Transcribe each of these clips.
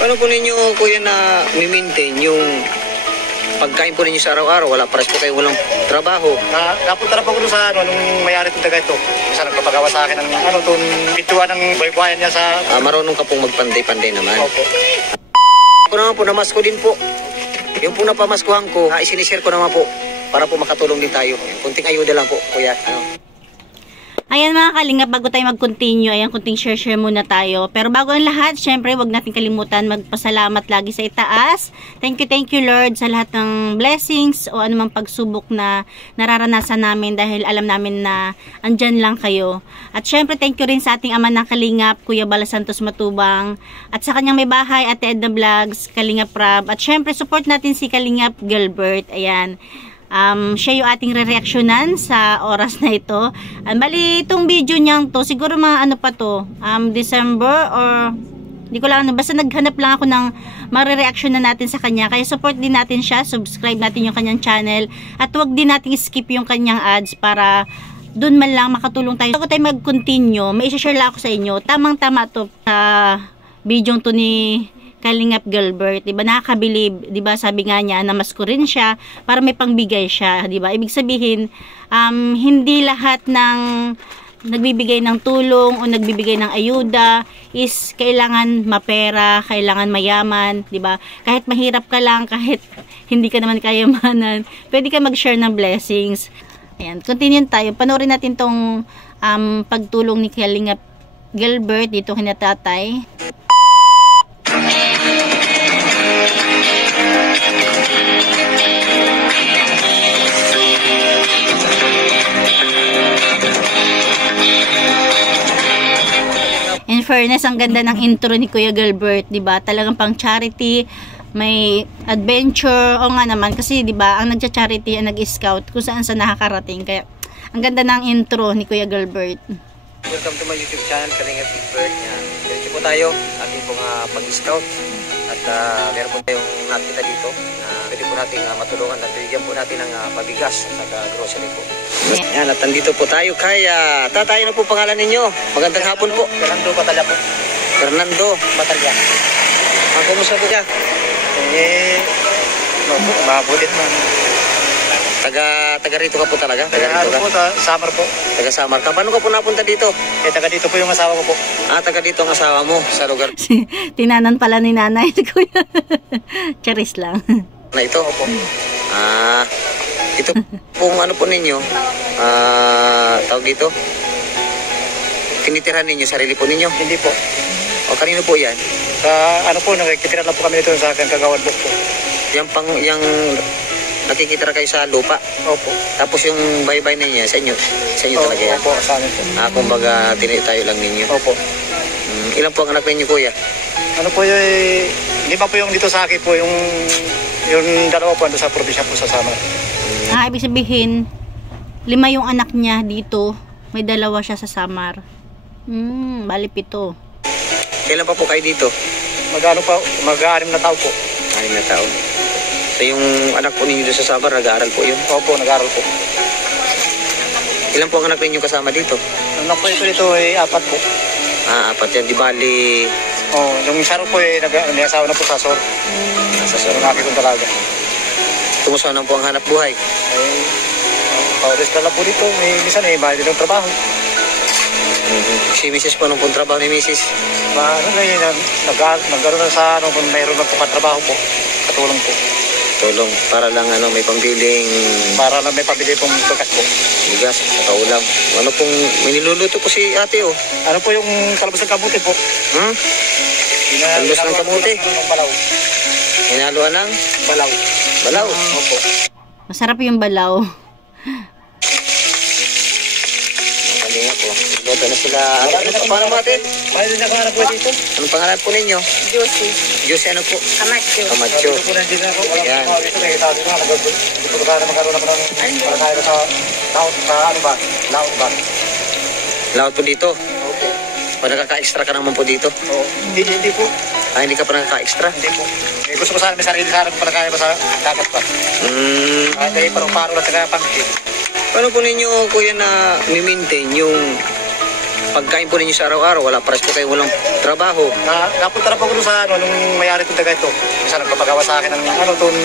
Paano po ninyo, kuya, na mi-maintain yung pagkain po ninyo sa araw-araw? Wala pares po kayo walang trabaho. Napunta na po ko doon sa nung mayari itong taga ito. Isa nagpapagawa sa akin ng itong bituan ng buhay-buhayan niya sa... Marunong ka pong magpanday-panday naman. Opo. Ako naman po, namasko din po. Yung po napamaskuhan ko, isinishare ko naman po para po makatulong din tayo. Kunting ayuda lang po, kuya. Ayan mga kalingap, bago tayo mag-continue, ayan, kunting share muna tayo. Pero bago ang lahat, syempre, wag natin kalimutan magpasalamat lagi sa itaas. Thank you Lord sa lahat ng blessings o anumang pagsubok na nararanasan namin dahil alam namin na andyan lang kayo. At syempre, thank you rin sa ating ama ng kalingap, Kuya Bala Santos Matubang. At sa kanyang may bahay, Ate Edna Vlogs, Kalingap Rab. At syempre, support natin si Kalingap Gilbert. Ayan. Siya yung ating re-reactionan sa oras na ito. Bali, itong video niyang to, siguro mga ano pa to, December or hindi ko lang, basta naghanap lang ako ng mare-reactionan natin sa kanya. Kaya support din natin siya, subscribe natin yung kanyang channel, at huwag din natin skip yung kanyang ads para dun man lang makatulong tayo. Bago tayo mag-continue, may isa-share lang ako sa inyo. Tamang-tama to sa video to ni Kalingap Gilbert, 'di ba? Nakakabilib, 'di ba? Sabi nga niya, namasko rin siya para may pangbigay siya, 'di ba? Ibig sabihin, hindi lahat ng nagbibigay ng tulong o nagbibigay ng ayuda is kailangan mapera, kailangan mayaman, 'di ba? Kahit mahirap ka lang, kahit hindi ka naman kayamanan, pwede ka mag-share ng blessings. Ayan, continue tayo. Panoorin natin tong pagtulong ni Kalingap Gilbert dito kina tatay. In fairness, ang ganda ng intro ni Kuya Gilbert, 'di ba? Talagang pang charity, may adventure, o nga naman kasi 'di ba, ang nagcha-charity ang nag-scout kung saan sa nakakarating. Kaya ang ganda ng intro ni Kuya Gilbert. Welcome to my YouTube channel, Kalingap Gilbert. Diretso po tayo, ating pong pag-scout. At meron po tayong nakita dito na pwede po natin matulungan at bigyan po natin ng pabigas at saka grocery po. Yan, at nandito po tayo kay tatay, na po pangalan ninyo? Magandang hapon po. Fernando Batalya po. Fernando Batalya. Kumusta po siya? Mabulit man. Taga rito ka po talaga? Taga rito ka? Po, Samar po. Taga Samar ka. Paano ka po napunta dito? Taga dito po yung asawa ko po. Taga dito ang asawa mo sa lugar Tinanan pala ni nanay si Kuya. Charis lang. na ito? Opo. Ito pong ano po ninyo, tawag dito, tinitirahan ninyo, sarili po ninyo? Hindi po. O kanino po yan? Ano po, nakikitira lang po kami dito sa akin, Kagawad Book po. Yung nakikitira kayo sa lupa? Opo. Tapos yung baybay ninyo, sa inyo talaga yan? Opo, sa amin po. Kumbaga tinitayo lang ninyo? Opo. Ilan po ang anak ninyo, kuya? Ano po yung, lima po yung dito sa akin po, yung dalawa po ando sa probinsya po sa Samar. Ibig sabihin, 5 yung anak niya dito, may 2 siya sa Samar. Bali 7. Kailan pa po kayo dito? Mag-6 na taon po. 6 na taon. So yung anak po ninyo sa Samar, nag-aaral po yun? Opo, nag-aaral po. Ilan po ang anak ninyo kasama dito? Anak po ito dito ay 4 po. 4 yan, di bali... Yung isa rin po may asawa na po sa Sor. Sa Sor. Yung aking kong talaga. Kumusta na po ang hanap buhay? Paulis ka lang po dito. Minsan mahal din ang trabaho. Si Mrs. po, anong pong trabaho ni Mrs.? Nagkaroon na sa kung mayroon na po katrabaho po. Katulong po. Tulong, para lang may pambiling... Para lang may pabili pong bagas po. Bigas, saka ulam. Ano pong, may niluluto po si ate, oh. Ano po yung kalabas ng kamuti po? Kalabas ng kamuti? Balaw. Hinaluan ng? Balaw. Balaw? Opo. Masarap yung balaw. Kalinga po. Luto na sila. Paano mo ate? Paano din ako hanap po dito? Anong pangalan po ninyo? Josie. Josie ano po? Kamacho. Kamacho. Dito po nandito ako. Yan. Dito nakita dito nga. Hindi po na magkaroon ako ng para tayo sa laot sa ano ba? Laot ba? Laot po dito? Opo. O nakaka-extra ka naman po dito? Oo. Hindi po. Hindi ka pa nakaka-extra? Hindi po. Gusto ko sana may sarili sa harap para kaya ba sa dagat pa. Dahil parang paro lang sa pangkin. Paano po ninyo, kuya, na mi-maintain yung pagkain po ninyo sa araw-araw, wala pares po kayo walang trabaho. Napunta na po ako doon sa nung may-ari itong daga ito. Isa nagpapagawa sa akin ng itong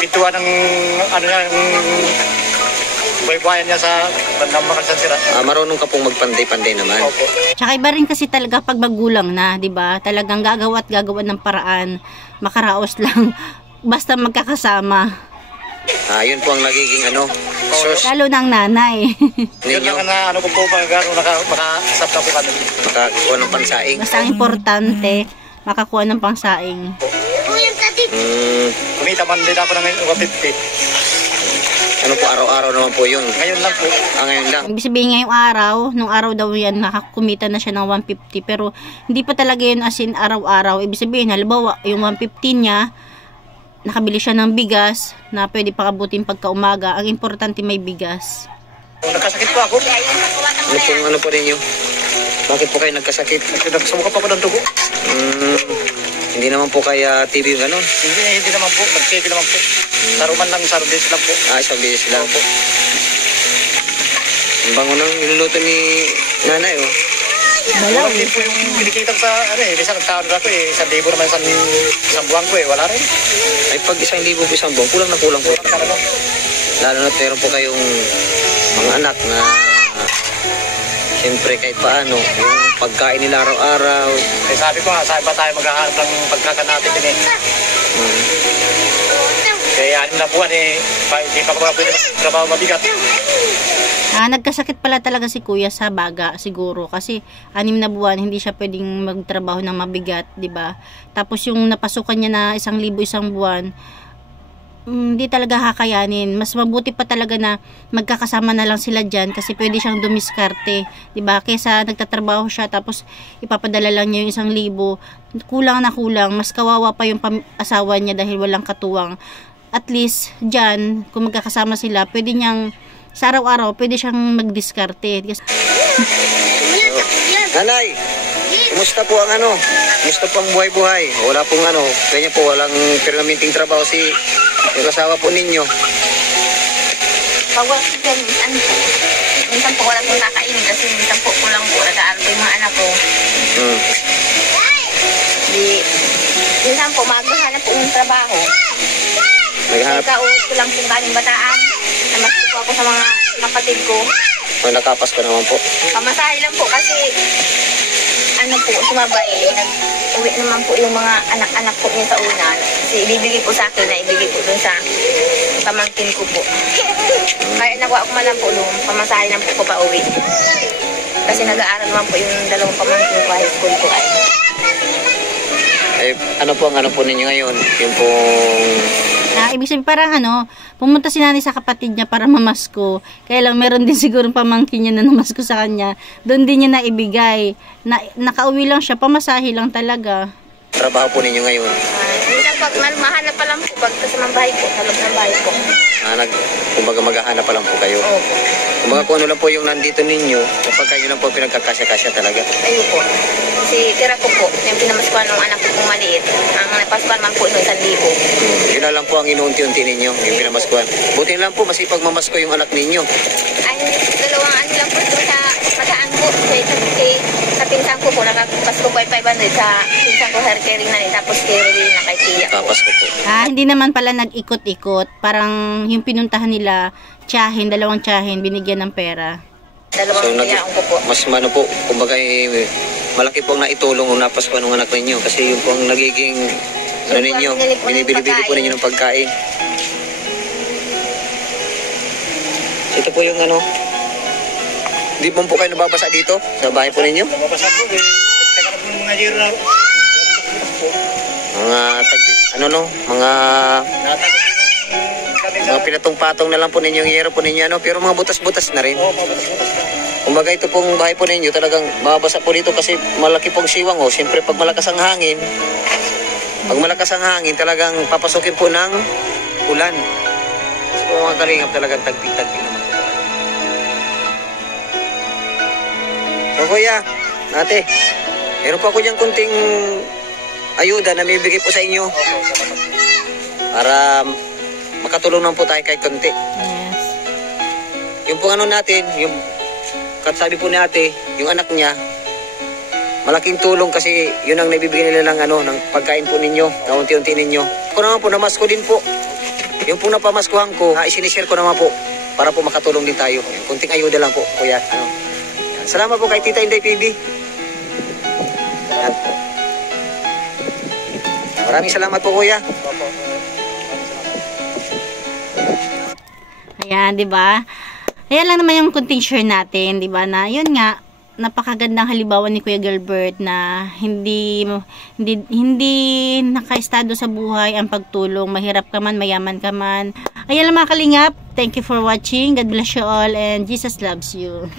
pintuan ng yung buhay-buhayan niya sa bandang Makalsan Sira. Marunong ka pong magpanday-panday naman. Opo. Tsaka iba rin kasi talaga pag magulang na, 'di ba? Talagang gagawa at gagawa ng paraan, makaraos lang basta magkakasama. Yun po ang nagiging source Lalo ng nanay. Yun ninyo, lang na ko po makasap na po kami. makakuha ng pansaing. Basta ang importante, makakuha ng pangsaing. Kumita man din ako ng 150. Ano po, araw-araw naman po yun. Ngayon lang po. Ngayon lang. Ibig sabihin ngayong araw, nung araw daw yan, nakakumita na siya ng 150. Pero hindi pa talaga yun as in araw-araw. Ibig sabihin, halimbawa, yung 150 niya, nakabili siya ng bigas na pwede pakabutin pagka umaga. Ang importante may bigas. Nagkasakit po ako. Ano po ninyo? Bakit po kayo nagkasakit? Nagsumuka pa ako ng dugo. Hindi naman po kaya TV ganon. Hindi naman po. Nag-TV naman po. Saruman lang, sarubis lang po. Isang beses lang po. Ang bango ng niluluto ni nanay, oh. Wala din po yung pinikitang sa minsan nagtaon na ako 1,000 naman isang buwan ko wala rin. Ay, pag 1,000 po isang buwan, kulang na kulang po. Lalo na meron po kayong mga anak na siyempre kahit paano, yung pagkain nila araw-araw. Sabi ko nga, saan ba tayo maghahanap ng pagkakan natin din Kaya 6 na buwan hindi pa ko pwede trabaho mabigat. Nagkasakit pala talaga si kuya sa baga siguro kasi 6 na buwan hindi siya pwedeng magtrabaho ng mabigat, 'di ba? Tapos yung napasukan niya na 1,000 isang buwan, hindi talaga kakayanin. Mas mabuti pa talaga na magkakasama na lang sila diyan kasi pwede siyang dumiskarte, 'di ba? Kaysa nagtatrabaho siya tapos ipapadala lang niya yung 1,000, kulang na kulang, mas kawawa pa yung asawa niya dahil walang katuwang. At least diyan kung magkakasama sila, pwede niyang sa araw-araw, pwede siyang magdiskarte. Nanay, kumusta po ang kumusta po ang buhay-buhay? Wala pong kanya po walang permanenteng trabaho yung kasawa po ninyo. Pag wala ko dyan, minsan po wala pong nakainin kasi minsan po kulang po nag-aaral po yung mga anak ko. Minsan po maghahanap po ng trabaho. Naghahanap. Kauwi ko lang po kaming bataan. Namasko po ako sa mga kapatid ko. Nakapas ka naman po. Pamasahe lang po kasi sumabay. Nag-uwi naman po yung mga anak-anak po niya sa una. Kasi ibibigay po sa akin na ibigay po dun sa pamangkin ko po. Kaya nakuha ko man lang po nung pamasahe lang po pa uwi. Kasi nag-aaral naman po yung dalawang pamangkin ko high school po ay. Ano po ang po ninyo ngayon? Yung pong... Ibig sabihin parang pumunta si nanay sa kapatid niya para mamasko. Kaya lang meron din siguro pamangkin niya na namasko sa kanya. Doon din niya naibigay. Nakauwi lang siya, pamasahe lang talaga. Trabaho po ninyo ngayon? Minsan pag mahanap pa lang po, pag kasamang bahay po, sa loob ng bahay po. Kumbaga maghahanap pa lang po kayo? Opo. Kumbaga kung ano lang po yung nandito ninyo, kapag kayo lang po pinagkakasya-kasya talaga? Ayun po. Kasi tira ko po, yung pinamaskuhan ng anak ko pong maliit. Ang napaskuhan man po ito 1,000. Yun na lang po ang inuunti-unti ninyo, yung pinamaskuhan. Buti lang po, masipag mamasko yung anak ninyo. Ay, dalawang lang po ito sa mataan po. Sa pinsan ko po, nakapasko po ay 500 sa pinsan ko hair caring na rin. Tapos kay Rowena, kay Tia po. Tapas ko po. Hindi naman pala nag-ikot-ikot. Parang yung pinuntahan nila, dalawang tiyahin, binigyan ng pera. Dalawang tiyahin ko po. Mas po, kumbaga malaki po ang naitulong o napaskuhan ng anak ninyo kasi yung po ang nagiging ninyo, binibili-bili po ninyo ng pagkain. Ito po yung di po kayo nababasa dito sa bahay po ninyo? Nababasa po Teka na po ng mga year na mga pinatong-patong na lang po ninyo yung yero po ninyo pero mga butas-butas na rin. mabutas-butas. Kumbaga ito pong bahay po ninyo talagang mababasa po dito kasi malaki pong siwang siyempre pag malakas ang hangin talagang papasukin po ng ulan. Kasi po mga kalingap talagang tagpi-tagpi naman po talaga. So kuya, ate, meron po ako diyang kunting ayuda na may bigay po sa inyo para makatulong naman po tayo kahit konti. Yes. Yung pong natin, yung Kat sabi po ni ate, yung anak niya, malaking tulong kasi yun ang naibibigay nila ng pagkain po ninyo, na unti-unti ninyo. Ako naman po, namasko din po. Yung pong napamaskuhan ko, isinishare ko naman po para po makatulong din tayo. Kunting ayuda lang po, kuya. Salamat po kay Tita Inday PB. Maraming salamat po, kuya. Ayan, di ba? Ayan lang naman yung kunting share natin, di ba? Na yun nga, napakagandang halimbawa ni Kuya Gilbert na hindi nakaestado sa buhay ang pagtulong. Mahirap ka man, mayaman ka man. Ayan lang mga kalingap. Thank you for watching. God bless you all and Jesus loves you.